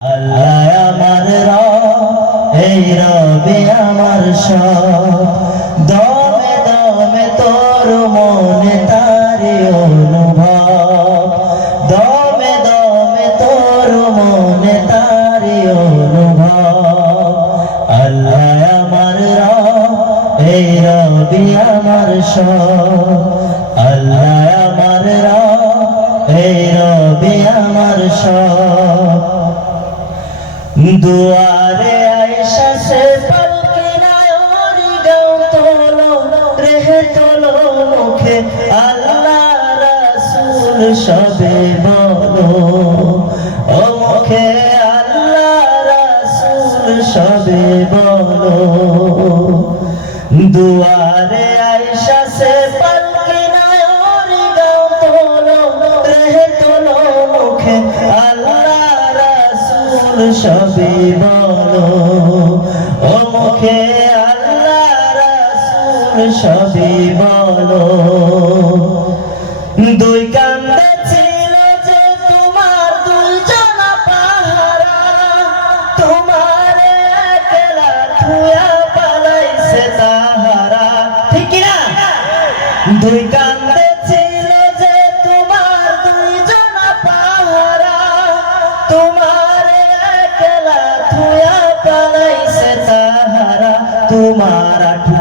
আল্লাহ আমার এই রবে আমার দমে দমে তোর মনে তারি অনুভব। দমে দমে তোর মনে তারি অনুভব। আল্লাহ আমার এই রবি আমার আল্লাহ আমার এই রবি আমার সব। দুয়ারে আয়সা সে পালকি নায়রি গাও তোলো রেহে তোলো মুখে আল্লাহ রাসূল সবে বলো। ও মুখে আল্লাহ রাসূল সবে বলো। দুয়ারে আয়সা সে পালকি নায়রি গাও তোলো রেহে তোলো মুখে সবে বলো। ও মুখে আল্লাহ সবে বলো। দুই কান্দে ছিল যে তোমার দুই জনা পাহারা। তোমার পালাইছে তাহারা। ঠিক না দুই কান্দে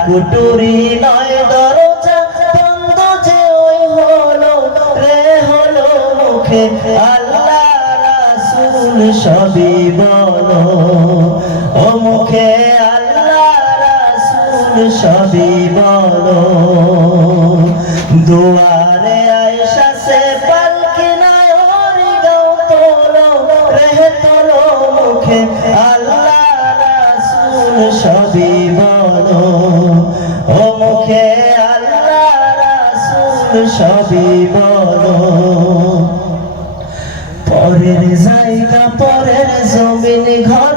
টুকুটুরি নয় দরজা, বন্ধ যে ওই হলো, রে হলো মুখে আল্লাহ রাসূল, সবই বলো। ও মুখে আল্লাহ রাসূল, সবই বলো। দুয়ারে আয়েশা, সে পালকি নায়রি গাও তোলো রেহে তোলো মুখে আল্লাহ রাসূল, সবই বলো। সবই বলো পরের জায়গা পরের জমিন ঘর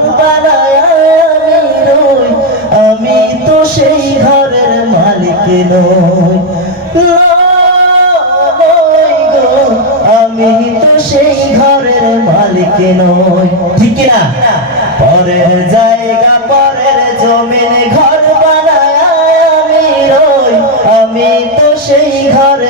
আমি তো সেই ঘরের মালিক গো, আমি তো সেই ঘরের মালিক নই। ঠিক না পরের জায়গা পরের জমিন ঘর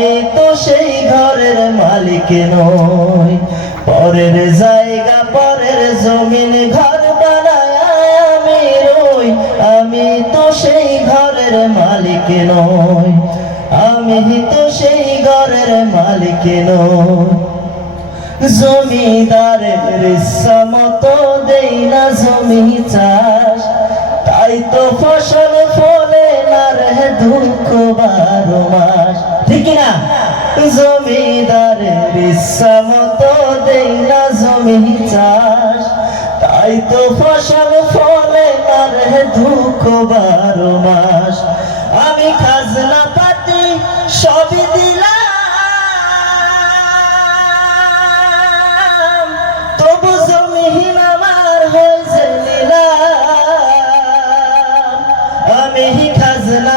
আমি তো সেই ঘরের মালিক নই। পরের জায়গা, পরের জমিন, ঘর বানায় আমি রই। আমি তো সেই ঘরের মালিক নই। আমি তো সেই ঘরের মালিক নই। জমিদারের ইচ্ছা মতো দেই না জমি চাষ। তাই তো ফসল ফলে দুঃখ বারো মাস। ঠিক না জমিদারের ইচ্ছা মতো দেই না জমি চাষ। তাই তো ফসল ফলে না রে দুঃখ বারো মাস। আমি খাজনা পাতি সবই আমি খাজনা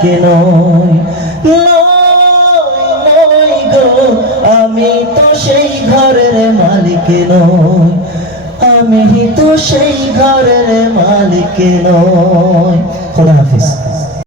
মালিক নয়। নই গো, আমি তো সেই ঘরের মালিক নয় আমি তো সেই ঘরের মালিক নয় খোদা হাফিজ।